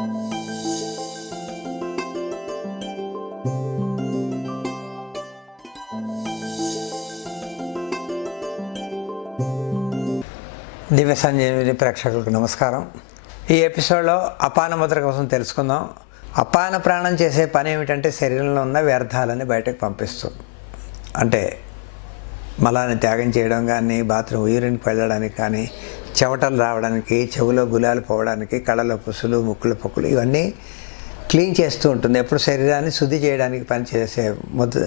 దివ్య సంజీవిని ప్రేక్షకులకు నమస్కారం. ఈ ఎపిసోడ్లో అపాన ముద్ర కోసం తెలుసుకుందాం. అపాన ప్రాణం చేసే పని ఏమిటంటే శరీరంలో ఉన్న వ్యర్థాలని బయటకు పంపిస్తుంది. అంటే మలాన్ని త్యాగం చేయడం కానీ, బాత్రూమ్ యూరిన్కి వెళ్ళడానికి కానీ, చెమటలు రావడానికి, చెవులో గులాలు పోవడానికి, కళ్ళలో పుసులు, ముక్కుల పొక్కులు ఇవన్నీ క్లీన్ చేస్తూ ఉంటుంది. ఎప్పుడు శరీరాన్ని శుద్ధి చేయడానికి పనిచేసే ముద్ర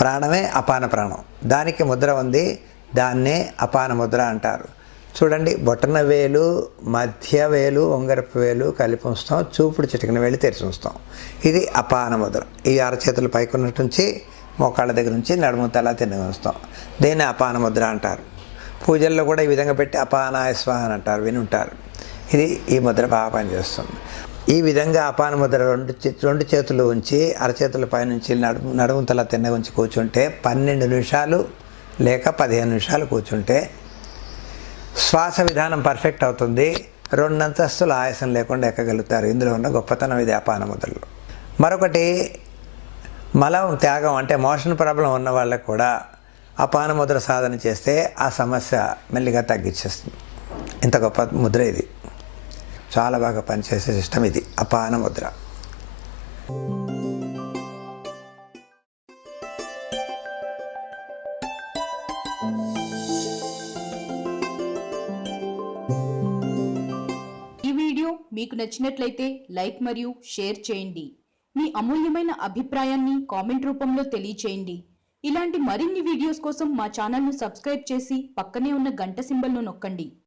ప్రాణమే అపాన ప్రాణం. దానికి ముద్ర ఉంది, దాన్నే అపాన ముద్ర అంటారు. చూడండి, బొటన వేలు, మధ్య వేలు, ఉంగరపు వేలు కలిపి ఉంచుతాం, చూపుడు చిటికిన వేలు తెరిచి ఉంచుతాం. ఇది అపాన ముద్ర. ఈ అరచేతులు పైకి ఉన్నట్టు నుంచి మోకాళ్ళ దగ్గర నుంచి నడుము తల తిన్నగా ఉంచుతాం. దీన్ని అపాన ముద్ర అంటారు. పూజల్లో కూడా ఈ విధంగా పెట్టి అపానాయ స్వాహ అని అంటారు, వినుంటారు. ఈ ముద్ర బాగా పనిచేస్తుంది. ఈ విధంగా అపాన ముద్ర రెండు చేతులు ఉంచి అరచేతుల పైనుంచి నడుము తల తిన్నగా ఉంచి కూర్చుంటే 12 నిమిషాలు లేక 15 నిమిషాలు కూర్చుంటే శ్వాస విధానం పర్ఫెక్ట్ అవుతుంది. 2 అంతస్తుల ఆయాసం లేకుండా ఎక్కగలుగుతారు. ఇందులో ఉన్న గొప్పతనం ఇది అపాన ముద్రలో. మరొకటి, మలం త్యాగం అంటే మోషన్ ప్రాబ్లం ఉన్న వాళ్ళకు కూడా అపాన ముద్ర సాధన చేస్తే ఆ సమస్య మెల్లిగా తగ్గించేస్తుంది. ఇంత గొప్ప ముద్ర ఇది. చాలా బాగా పనిచేసే సిస్టమ్ ఇది అపాన ముద్ర. మీకు నచ్చినట్లయితే లైక్ మరియు షేర్ చేయండి. మీ అమూల్యమైన అభిప్రాయాన్ని కామెంట్ రూపంలో తెలియచేయండి. ఇలాంటి మరిన్ని వీడియోస్ కోసం మా ఛానల్ను సబ్స్క్రైబ్ చేసి పక్కనే ఉన్న గంట సింబల్ను నొక్కండి.